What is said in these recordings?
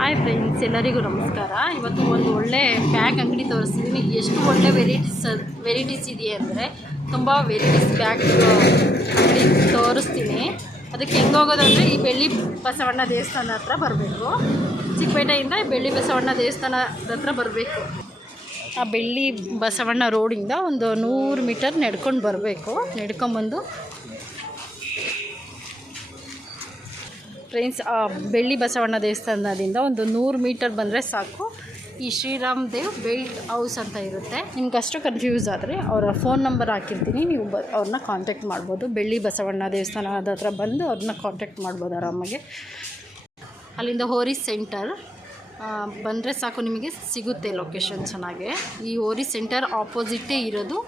Hi friends, ಎಲ್ಲರಿಗೂ ನಮಸ್ಕಾರ. ಇವತ್ತು ಒಂದು ಒಳ್ಳೆ ಬ್ಯಾಗ್ ಅಂಗಡಿ ತೋರಿಸ್ತಿದ್ದೀನಿ. ಎಷ್ಟು ಒಳ್ಳೆ ವೆರೈಟೀಸ್ ಇದೆ ಅಂದರೆ ತುಂಬ ವೆರೈಟೀಸ್ ಬ್ಯಾಗ್ ಅಂಗಡಿ ತೋರಿಸ್ತೀನಿ. ಅದಕ್ಕೆ ಹೆಂಗೆ ಹೋಗೋದಂದರೆ ಈ ಬೆಳ್ಳಿ ಬಸವಣ್ಣ ದೇವಸ್ಥಾನ ಹತ್ರ ಬರಬೇಕು. ಚಿಕ್ಕಪೇಟೆಯಿಂದ ಬೆಳ್ಳಿ ಬಸವಣ್ಣ ದೇವಸ್ಥಾನದ ಹತ್ರ ಬರಬೇಕು. ಆ ಬೆಳ್ಳಿ ಬಸವಣ್ಣ ರೋಡಿಂದ ಒಂದು 100 ಮೀಟರ್ ನಡ್ಕೊಂಡು ಬರಬೇಕು. ನಡ್ಕೊಂಬಂದು ಫ್ರೆಂಡ್ಸ್, ಆ ಬೆಳ್ಳಿ ಬಸವಣ್ಣ ದೇವಸ್ಥಾನದಿಂದ ಒಂದು 100 ಮೀಟರ್ ಬಂದರೆ ಸಾಕು. ಈ ಶ್ರೀರಾಮ್ ದೇವ್ ಬೆಲ್ಟ್ ಹೌಸ್ ಅಂತ ಇರುತ್ತೆ. ನಿಮ್ಗೆ ಅಷ್ಟು ಕನ್ಫ್ಯೂಸ್ ಆದರೆ ಅವರ ಫೋನ್ ನಂಬರ್ ಹಾಕಿರ್ತೀನಿ, ನೀವು ಅವ್ರನ್ನ ಕಾಂಟ್ಯಾಕ್ಟ್ ಮಾಡ್ಬೋದು. ಬೆಳ್ಳಿ ಬಸವಣ್ಣ ದೇವಸ್ಥಾನದ ಹತ್ರ ಬಂದು ಅವ್ರನ್ನ ಕಾಂಟ್ಯಾಕ್ಟ್ ಮಾಡ್ಬೋದು ಆರಾಮಾಗೆ. ಅಲ್ಲಿಂದ ಹೋರಿ ಸೆಂಟರ್ ಬಂದರೆ ಸಾಕು, ನಿಮಗೆ ಸಿಗುತ್ತೆ ಲೊಕೇಶನ್ ಚೆನ್ನಾಗೆ. ಈ ಹೋರಿ ಸೆಂಟರ್ ಆಪೋಸಿಟ್ಟೇ ಇರೋದು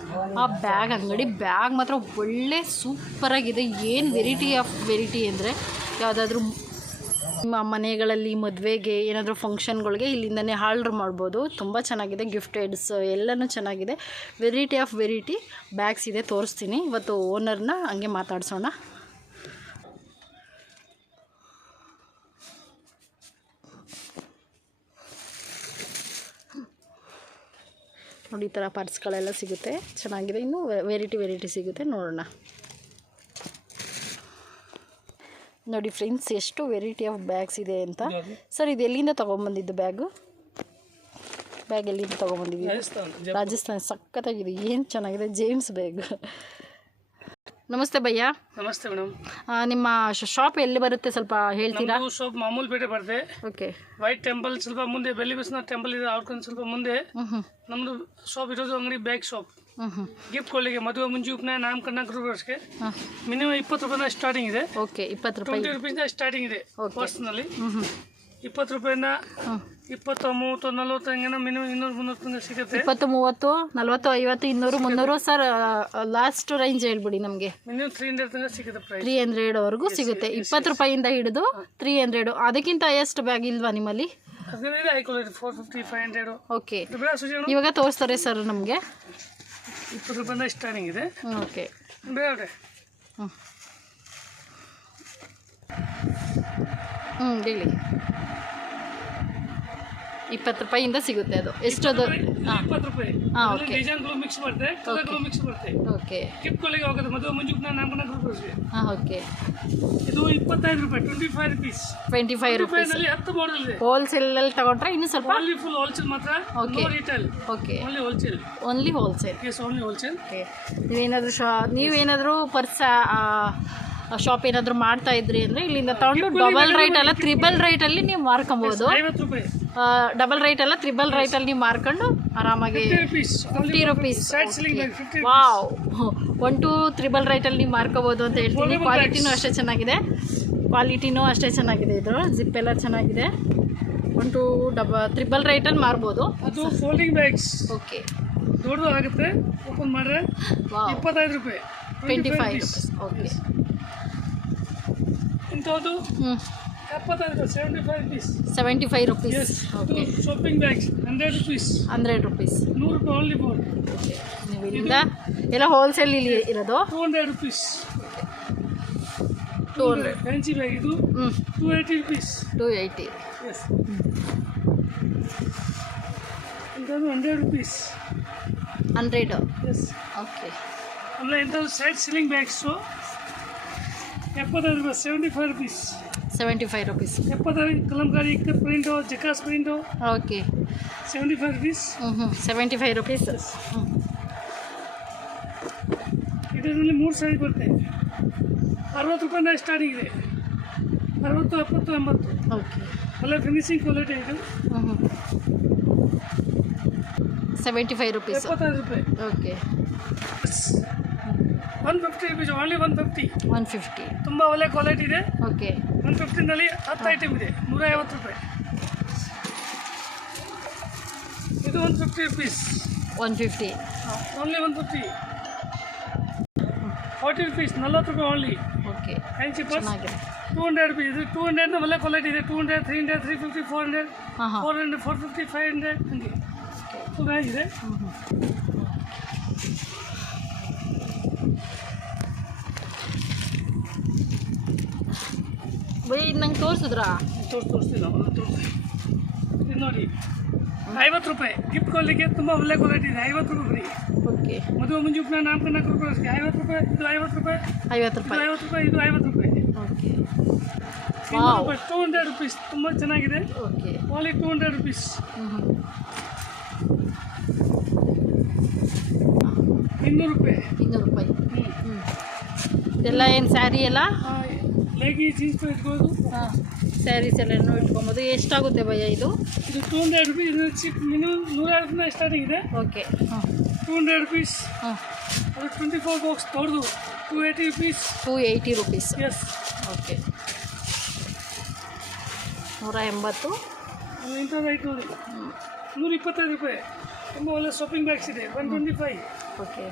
ಆ ಬ್ಯಾಗ್ ಅಂಗಡಿ. ಬ್ಯಾಗ್ ಮಾತ್ರ ಒಳ್ಳೆ ಸೂಪರಾಗಿದೆ. ಏನು ವೆರೈಟಿ ಅಂದರೆ ಯಾವುದಾದ್ರೂ ನಿಮ್ಮ ಮನೆಗಳಲ್ಲಿ ಮದುವೆಗೆ ಏನಾದರೂ ಫಂಕ್ಷನ್ಗಳಿಗೆ ಇಲ್ಲಿಂದನೇ ಆರ್ಡ್ರ್ ಮಾಡ್ಬೋದು. ತುಂಬ ಚೆನ್ನಾಗಿದೆ. ಗಿಫ್ಟೆಡ್ಸ್ ಎಲ್ಲನೂ ಚೆನ್ನಾಗಿದೆ. ವೆರೈಟಿ ಬ್ಯಾಗ್ಸ್ ಇದೆ, ತೋರಿಸ್ತೀನಿ. ಇವತ್ತು ಓನರ್ನ ಹಂಗೆ ಮಾತಾಡ್ಸೋಣ. ನೋಡಿ, ಈ ಥರ ಪರ್ಸ್ಗಳೆಲ್ಲ ಸಿಗುತ್ತೆ, ಚೆನ್ನಾಗಿದೆ. ಇನ್ನೂ ವೆರೈಟಿ ಸಿಗುತ್ತೆ, ನೋಡೋಣ. ನೋಡಿ ಫ್ರೆಂಡ್ಸ್, ಎಷ್ಟು ವೆರೈಟಿ ಆಫ್ ಬ್ಯಾಗ್ಸ್ ಇದೆ ಅಂತ. ಸರ್, ಇದು ಎಲ್ಲಿಂದ ತೊಗೊಂಬಂದಿದ್ದು ಬ್ಯಾಗ್ ಎಲ್ಲಿಂದ ತೊಗೊಂಬಂದಿದ್ದೀವಿ? ರಾಜಸ್ಥಾನ. ಸಖತ್ತಾಗಿದೆ, ಏನು ಚೆನ್ನಾಗಿದೆ. James bag. ನಮಸ್ತೆ ಭಯ್ಯ. ನಮಸ್ತೆ ಮೇಡಮ್. ನಿಮ್ಮ ಶಾಪ್ ಎಲ್ಲಿ ಬರುತ್ತೆ ಸ್ವಲ್ಪ ಹೇಳ್ತೀರಾ? ಶಾಪ್ ಮಾಮೂಲ್ ಪೇಟೆ ಬರುತ್ತೆ. ಓಕೆ. ವೈಟ್ ಟೆಂಪಲ್ ಸ್ವಲ್ಪ ಮುಂದೆ, ಬೆಳ್ಳಿ ಬಸವಣ್ಣ ಟೆಂಪಲ್ ಇದೆ, ಅವ್ರಕೊಂಡು ಸ್ವಲ್ಪ ಮುಂದೆ ನಮ್ಮದು ಶಾಪ್ ಇರೋದು. ಅಂಗಡಿ ಬ್ಯಾಗ್ ಶಾಪ್. ಗಿಫ್ಟ್ ಕೊಳ್ಳಿಗೆ, ಮದುವೆ ಮುಂಚೆ ಉಪನಯ ನಾಮಕರಣ ಗೃಹಕ್ಕೆ ಮಿನಿಮಮ್ 20 ರೂಪಾಯಿಂದ ಸ್ಟಾರ್ಟಿಂಗ್ ಇದೆ. ಓಕೆ, 20 ರೂಪಾಯಿ. 20 ರೂಪಾಯಿಂದ ಸ್ಟಾರ್ಟಿಂಗ್ ಇದೆ ಪರ್ಸ್ನಲ್ಲಿ. 20 ರೂಪಾಯಿಂದ 20, 30, 40 ಹಂಗೆ ಮಿನಿಮಮ್ 200, 300 ಸಿಗುತ್ತೆ. 20, 30, 40, 50, 200, 300. ಸರ್, ಲಾಸ್ಟ್ ರೇಂಜ್ ಹೇಳ್ಬಿಡಿ ನಮಗೆ. ಮಿನಿಮಮ್ 300 ತನಕ ಸಿಗುತ್ತೆ. 300ವರೆಗೂ ಸಿಗುತ್ತೆ. 20 ರೂಪಾಯಿಂದ ಹಿಡಿದು 300. ಅದಕ್ಕಿಂತ ಎಷ್ಟು ಬ್ಯಾಗ್ ಇಲ್ವಾ ನಿಮ್ಮಲ್ಲಿ? High quality 450, 500. ಓಕೆ, ಇವಾಗ ತೋರಿಸ್ತಾರೆ ಸರ್ ನಮಗೆ. 20 ರೂಪಾಯಿಂದ ಸ್ಟಾರ್ಟಿಂಗ್ ಇದೆ. ಓಕೆ. ಹೇಳಿ. 20 ರೂಪಾಯಿಂದ ಸಿಗುತ್ತೆ. ಅದು ಎಷ್ಟದು? 20 ರೂಪಾಯಿ. ಓಕೆ. ಡಿಸೈನ್ಗಳು ಮಿಕ್ಸ್ ಬರುತ್ತೆ, ಕಲರ್ಗಳು ಮಿಕ್ಸ್ ಬರುತ್ತೆ. ಓಕೆ. ಗಿಫ್ಟ್ ಗಳಿಗೆ ಹೋಗುತ್ತೆ, ಮದುವೆ ಮುಂಚೆ ನಾಮಕರಣ ಗ್ರೂಪ್ಗೆ. ಓಕೆ. ಇದು 25 ರೂಪಾಯಿ, 25 ರುಪೀಸ್. 25 ರೂಪೀಸ್. 10 ಮಾಡೆಲ್ ಇದೆ. ಹೋಲ್ಸೇಲಲ್ಲಿ ತಗೊಂಡ್ರೆ ಇನ್ನೂ ಸ್ವಲ್ಪ. ಓನ್ಲಿ ಫುಲ್ ಹೋಲ್ಸೇಲ್ ಮಾತ್ರ. Okay. No retail. Okay. Only wholesale. Only wholesale. Yes, only wholesale. Okay. ನೀವೇನಾದರೂ ಶಾಪ್ ಏನಾದರೂ ಮಾಡ್ತಾ ಇದ್ರಿ ಅಂದರೆ ಇಲ್ಲಿಂದ ತಗೊಂಡು ಡಬಲ್ ರೈಟ್ ಅಲ್ಲ ತ್ರಿಬಲ್ ರೈಟಲ್ಲಿ ನೀವು ಮಾರ್ಕೊಬೋದು. 50 ರೂಪಾಯಿ. ಡಬಲ್ ರೈಟ್ ಅಲ್ಲ ತ್ರಿಬಲ್ ರೈಟಲ್ಲಿ ನೀವು ಮಾರ್ಕೊಂಡು ಆರಾಮಾಗಿ 50 ರೂಪೀಸ್. ವಾವ್, 1 to 3 ರೈಟಲ್ಲಿ ನೀವು ಮಾರ್ಕೋಬೋದು ಅಂತ ಹೇಳ್ತೀನಿ. ಕ್ವಾಲಿಟಿನೂ ಅಷ್ಟೇ ಚೆನ್ನಾಗಿದೆ. ಇದು ಜಿಪ್ ಎಲ್ಲ ಚೆನ್ನಾಗಿದೆ. 1 to 3 ರೈಟಲ್ಲಿ ಮಾರ್ಬೋದು. ಅದು ಫೋಲ್ಡಿಂಗ್ ಬ್ಯಾಗ್ಸ್. ಓಕೆ. ದೊಡ್ಡದು ಆಗುತ್ತೆ, ಓಪನ್ ಮಾಡಿದ್ರೆ 25 ರೂಪಾಯಿ. 25 ರೂಪೀಸ್. ಓಕೆ. ಇಂಥದ್ದು 75 ರೂಪಾಯಿ. 75 rupees. Okay. Shopping bags 100 rupees. 100 rupees. 100 ರೂಪಾಯಿ ಓನ್ಲಿ ಫೋರ್. ನೀವು ಇಲ್ಲಿಂದ ಎಲ್ಲ ಹೋಲ್ಸೇಲ್ ಇಲ್ಲಿ ಇರೋದು. 200 ರೂಪೀಸ್. 200. ಫ್ಯಾನ್ಸಿ ಬ್ಯಾಗ್ ಇದು 280 ರೂಪೀಸ್. 280. ಎಸ್. ಇಂಥದ್ದು 100 ರೂಪೀಸ್. 100. ಎಸ್. ಓಕೆ. ಆಮೇಲೆ ಇಂಥದ್ದು ಸೈಡ್ ಸೀಲಿಂಗ್ ಬ್ಯಾಗ್ಸು 75 ರೂಪಾಯಿ. 75 rupees. 75 rupees. 75 Kalamkari, ikat print, ಜಕಾಸ್ ಪ್ರಿಂಟು. ಓಕೆ. 75 ರೂಪೀಸ್. 75 ರೂಪೀಸ್. ಇದರಲ್ಲಿ 3 ಸೈಜ್ ಬರುತ್ತೆ. 60 ರೂಪಾಯಿಂದ ಸ್ಟಾರ್ಟಿಂಗ್ ಇದೆ. 60, 70, 80. ಓಕೆ. ಒಳ್ಳೆ ಫಿನಿಶಿಂಗ್ ಕ್ವಾಲಿಟಿ ಇದು. 75 ರೂಪೀಸ್. 75 ರೂಪಾಯಿ. ಓಕೆ. 150 ರೂಪೀಸ್. ಓನ್ಲಿ 150. 150. ತುಂಬ ಒಳ್ಳೆ ಕ್ವಾಲಿಟಿ ಇದೆ. ಓಕೆ. 150ನಲ್ಲಿ 10 ಐಟಮ್ ಇದೆ. 150 ರೂಪಾಯಿ. ಇದು 150 ರೂಪೀಸ್. 150. ಓನ್ಲಿ 150. 40 ರೂಪೀಸ್. 40 ರೂಪಾಯಿ only. Okay. Fancy purse 200 rupees. ಇದು 200 ಒಳ್ಳೆ ಕ್ವಾಲಿಟಿ ಇದೆ. 200, 300, 350, 400, 400, 450, 500 ಹಂಗೆ ಫುಲ್ ಇದೆ. ಬರೀ ನಂಗೆ ತೋರಿಸಿದ್ರಾ? ತೋರಿಸ್ತಿಲ್ಲ ಇದು ನೋಡಿ 50 ರೂಪಾಯಿ ಗಿಫ್ಟ್ ಕೊಡಲಿಕ್ಕೆ ತುಂಬ ಒಳ್ಳೆ ಕ್ವಾಲಿಟಿ ಇದೆ. 50 ರೂಪಾಯಿ ಫ್ರೀ. ಓಕೆ, ಮದುವೆ ಮುಂಜಿ ಉಪನಯನ ನಾಮಕರಣ ಕೊಡ್ಕೊಳ್ಳೋಕ್ಕೆ 50 ರೂಪಾಯಿ, ಇದು 50 ರೂಪಾಯಿ, 50 ರೂಪಾಯಿ. 50 ರೂಪಾಯಿ, ಇದು 50 ರೂಪಾಯಿ. Okay, 200 rupees. ತುಂಬ ಚೆನ್ನಾಗಿದೆ. Okay, only 200 rupees. 200 ರೂಪಾಯಿ. 200 ರೂಪಾಯಿ. ಇದೆಲ್ಲ ಏನು ಸ್ಯಾರಿ ಎಲ್ಲ? ಲೆಗಿ ಜೀನ್ಸ್ ಇಟ್ಬೋದು. ಹಾಂ, ಸ್ಯಾರೀಸ್ ಎಲ್ಲನೂ ಇಟ್ಕೊಬೋದು. ಎಷ್ಟಾಗುತ್ತೆ ಭಯ್ಯ ಇದು? ಇದು 200 ರುಪೀಸ್. ಇದು ಚಿಪ್ ಮಿನಿಮಮ್ 150 ರೂಪಾಯಿ ಸ್ಟಾರ್ಟಿಂಗ್ ಇದೆ. ಓಕೆ, ಹಾಂ, 200 ರುಪೀಸ್. ಹಾಂ, ಅದು 24 ಬಾಕ್ಸ್ ದೊಡ್ಡದು 280 ರುಪೀಸ್. 280 ರುಪೀಸ್. ಎಸ್. ಓಕೆ, 180. ಇಂಥದ್ದು ಐತೆ ನೋಡಿ 125 ರೂಪಾಯಿ. ತುಂಬ ಒಳ್ಳೆ ಶಾಪಿಂಗ್ ಬ್ಯಾಗ್ಸ್ ಇದೆ. 125. ಓಕೆ,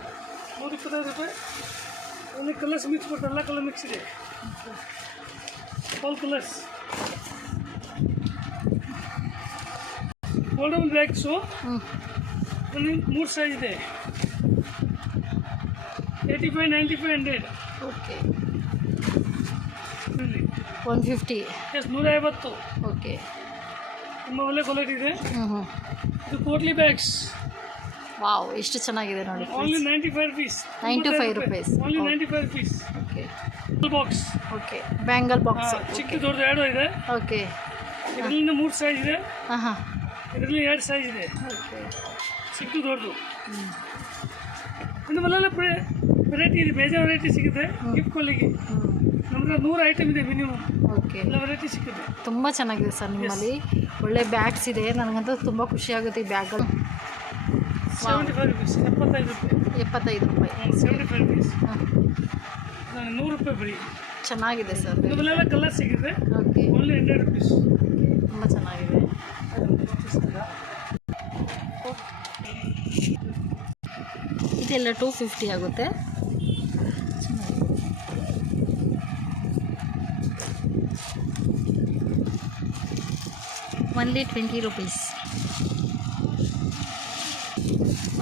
125 ರೂಪಾಯಿ. ಒಂದು ಕಲರ್ಸ್ ಮಿಕ್ಸ್ ಕೊಡ್ತಾರೆ, ಎಲ್ಲ ಕಲರ್ ಮಿಕ್ಸ್ ಇದೆ. All colours. ಫೋಲ್ಡಬಲ್ ಬ್ಯಾಗ್ಸು ಒಂದು 3 ಸೈಜ್ ಇದೆ. 85, 95, 100. ಓಕೆ, 150. ಎಸ್, 150. ಓಕೆ, ತುಂಬ ಒಳ್ಳೆ ಕ್ವಾಲಿಟಿ ಇದೆ. ಹ್ಞೂ. ಇದು ಕೋಟ್ಲಿ ಬ್ಯಾಗ್ಸ್. ವಾವ್, ಎಷ್ಟು ಚೆನ್ನಾಗಿದೆ ನೋಡಿ. Only 95 rupees. 95 rupees. Only 95 rupees. Okay, box. Okay, bangle box. ಚಿಕ್ಕ ದೊಡ್ಡದು 2 ಇದೆ. ಓಕೆ, ಇದರಲ್ಲಿ 3 ಸೈಜ್ ಇದೆ. ಹಾಂ ಹಾಂ, ಇದರಲ್ಲಿ 2 ಸೈಜ್ ಇದೆ. ಓಕೆ, ಚಿಕ್ಕ ದೊಡ್ಡದು. ಇನ್ನು ಮನೆಯಲ್ಲ ವೆರೈಟಿ ಇದೆ, ಬೇಜಾರು ವೆರೈಟಿ ಸಿಗುತ್ತೆ ಗಿಫ್ಟ್ ಕೊಲ್ಲಿಗೆ. ನಮ್ಮತ್ರ 100 ಐಟಮ್ ಇದೆ ಮಿನಿಮಮ್. ಓಕೆ, ಎಲ್ಲ ವೆರೈಟಿ ಸಿಗುತ್ತೆ. ತುಂಬ ಚೆನ್ನಾಗಿದೆ ಸರ್ ನಿಮ್ಮಲ್ಲಿ. ಒಳ್ಳೆ ಬ್ಯಾಗ್ಸ್ ಇದೆ. ನನಗಂತೂ ತುಂಬ ಖುಷಿಯಾಗುತ್ತೆ ಈ ಬ್ಯಾಗ್ಗಳು. 75 ರುಪೀಸ್. 75 ರೂಪಾಯಿ. 75 ರೂಪಾಯಿ. 75 ರುಪೀಸ್. ಹಾಂ, 100 ರೂಪಾಯಿ ಬರೀ. ಚೆನ್ನಾಗಿದೆ ಸರ್. ನಮ್ಮಲ್ಲೆಲ್ಲ ಕಲರ್ ಸಿಗುತ್ತೆ. Okay, only 100 rupees. ತುಂಬ ಚೆನ್ನಾಗಿದೆ. ಇದೆಲ್ಲ 250 ಆಗುತ್ತೆ. only 20 rupees.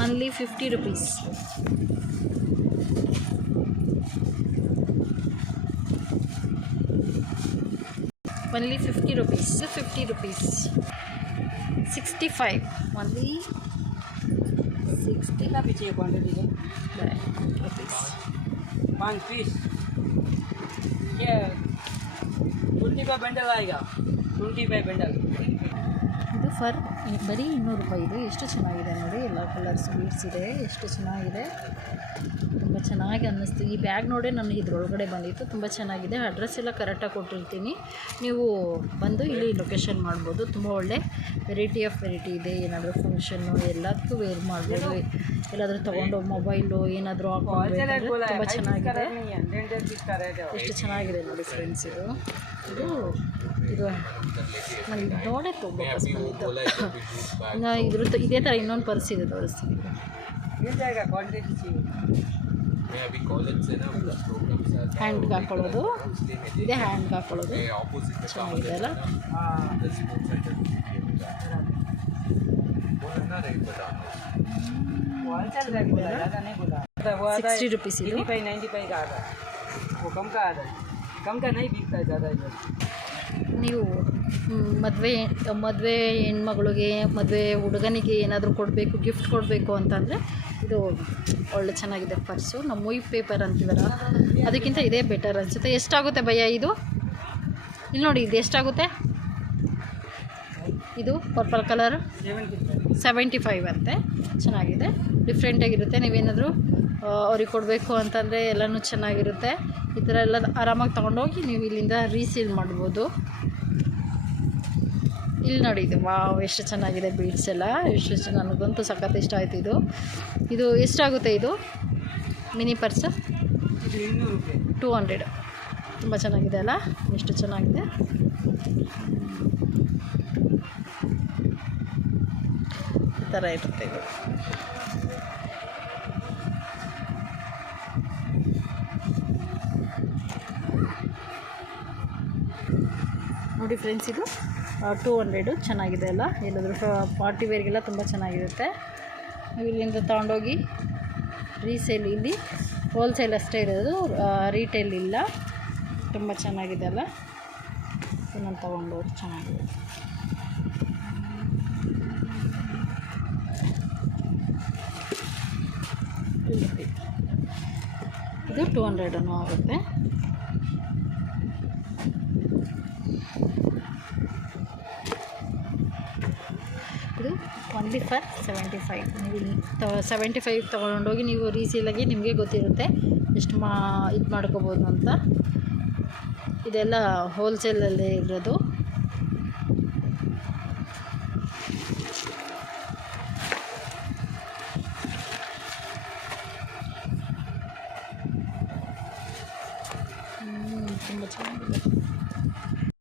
Only 50 rupees. Only 50 rupees. 50 rupees. 65. Only 60 कितना पीछे क्वांटिटी है? rupees. 5 पीस ये 20 का बंडल आएगा. 20 बाय बंडल. ಇದು ಫರ್ ಬರೀ 200 ರೂಪಾಯಿ. ಇದು ಎಷ್ಟು ಚೆನ್ನಾಗಿದೆ ನೋಡಿ. ಎಲ್ಲ ಕಲರ್ಸ್ ಬೀಡ್ಸ್ ಇದೆ. ಎಷ್ಟು ಚೆನ್ನಾಗಿದೆ. ತುಂಬ ಚೆನ್ನಾಗಿ ಅನ್ನಿಸ್ತು. ಈ ಬ್ಯಾಗ್ ನೋಡಿ ನನಗೆ ಇದ್ರೊಳಗಡೆ ಬಂದಿತ್ತು. ತುಂಬ ಚೆನ್ನಾಗಿದೆ. ಅಡ್ರೆಸ್ ಎಲ್ಲ ಕರೆಕ್ಟಾಗಿ ಕೊಟ್ಟಿರ್ತೀನಿ. ನೀವು ಬಂದು ಇಲ್ಲಿ ಲೊಕೇಶನ್ ಮಾಡ್ಬೋದು. ತುಂಬ ಒಳ್ಳೆ ವೆರೈಟಿ ಇದೆ. ಏನಾದರೂ ಫಂಕ್ಷನ್ನು ಎಲ್ಲದಕ್ಕೂ ವೇರ್ ಮಾಡ್ಬೋದು. ಎಲ್ಲಾದರೂ ತೊಗೊಂಡು ಮೊಬೈಲು ಏನಾದರೂ ಹಾಕೊಂಡು ತುಂಬ ಚೆನ್ನಾಗಿದೆ. ಎಷ್ಟು ಚೆನ್ನಾಗಿದೆ ನೋಡಿ ಫ್ರೆಂಡ್ಸ್. ಇದು ನಾನು ನೋಡೇ ತುಂಬ ಇದೇ ಥರ ಇನ್ನೊಂದು ಪರ್ಸ್ ಇದೆ, ತೋರಿಸ್ತೀನಿ. ಹ್ಯಾಂಡ್ಗೆ ಹಾಕೊಳ್ಳೋದು ಇದೆ. ಹ್ಯಾಂಡ್ಗೆ ಹಾಕೊಳ್ಳೋದು ಚೆನ್ನಾಗಿದೆ ಅಲ್ಲ. 60 रुपीस. 95 का आता है. वो कम का आता है. कम का नहीं बिकता है ज़्यादा इधर. ನೀವು ಮದುವೆ ಹೆಣ್ಮಗಳಿಗೆ, ಮದುವೆ ಹುಡುಗನಿಗೆ ಏನಾದರೂ ಕೊಡಬೇಕು, ಗಿಫ್ಟ್ ಕೊಡಬೇಕು ಅಂತಂದರೆ ಇದು ಒಳ್ಳೆ ಚೆನ್ನಾಗಿದೆ ಪರ್ಸು. ನಮ್ಮ ಮೂವಿ ಪೇಪರ್ ಅಂತಿದಾರ, ಅದಕ್ಕಿಂತ ಇದೇ ಬೆಟರ್ ಅನಿಸುತ್ತೆ. ಎಷ್ಟಾಗುತ್ತೆ ಭಯ್ಯ ಇದು? ಇಲ್ಲಿ ನೋಡಿ, ಇದು ಎಷ್ಟಾಗುತ್ತೆ? ಇದು ಪರ್ಪಲ್ ಕಲರ್ 75 ಅಂತೆ. ಚೆನ್ನಾಗಿದೆ, ಡಿಫ್ರೆಂಟಾಗಿರುತ್ತೆ. ನೀವೇನಾದರೂ ಅವ್ರಿಗೆ ಕೊಡಬೇಕು ಅಂತಂದರೆ ಎಲ್ಲನೂ ಚೆನ್ನಾಗಿರುತ್ತೆ. ಈ ಥರ ಎಲ್ಲ ಆರಾಮಾಗಿ ತೊಗೊಂಡೋಗಿ ನೀವು ಇಲ್ಲಿಂದ ರೀಸೇಲ್ ಮಾಡ್ಬೋದು. ಇಲ್ಲಿ ನೋಡಿ, ಇದು ವಾವ್ ಎಷ್ಟು ಚೆನ್ನಾಗಿದೆ ಬೀಡ್ಸ್ ಎಲ್ಲ. ಎಷ್ಟು ನನಗಂತೂ ಸಖತ್ ಇಷ್ಟ ಆಯಿತು. ಇದು ಎಷ್ಟಾಗುತ್ತೆ? ಇದು ಮಿನಿ ಪರ್ಸ್ 200. ತುಂಬ ಚೆನ್ನಾಗಿದೆ ಅಲ್ಲ, ಎಷ್ಟು ಚೆನ್ನಾಗಿದೆ. ಈ ಥರ ಇರುತ್ತೆ ಇದು. ನೋಡಿ ಫ್ರೆಂಡ್ಸ್, ಇದು 200 ಚೆನ್ನಾಗಿದೆ ಅಲ್ಲ. ಎಲ್ಲಾದರೂ ಪಾರ್ಟಿ ವೇರ್ಗೆಲ್ಲ ತುಂಬ ಚೆನ್ನಾಗಿರುತ್ತೆ. ನೀವು ಇಲ್ಲಿಂದ ತೊಗೊಂಡೋಗಿ ರೀಸೇಲ್, ಇಲ್ಲಿ ಹೋಲ್ಸೇಲ್ ಅಷ್ಟೇ ಇರೋದು, ರೀಟೇಲ್ ಇಲ್ಲ. ತುಂಬ ಚೆನ್ನಾಗಿದೆ ಅಲ್ಲ. ನಾನು ತೊಗೊಂಡವ್ರು ಚೆನ್ನಾಗಿದೆ. ಇದು 200 ಆಗುತ್ತೆ. ಇದು ಓನ್ಲಿ ಫಾರ್ 75. ನೀವು 75 ತೊಗೊಂಡೋಗಿ ನೀವು ರೀಸೇಲಾಗಿ ನಿಮಗೆ ಗೊತ್ತಿರುತ್ತೆ ಎಷ್ಟು ಇದು ಮಾಡ್ಕೋಬೋದು ಅಂತ. ಇದೆಲ್ಲ ಹೋಲ್ಸೇಲಲ್ಲೇ ಇರೋದು.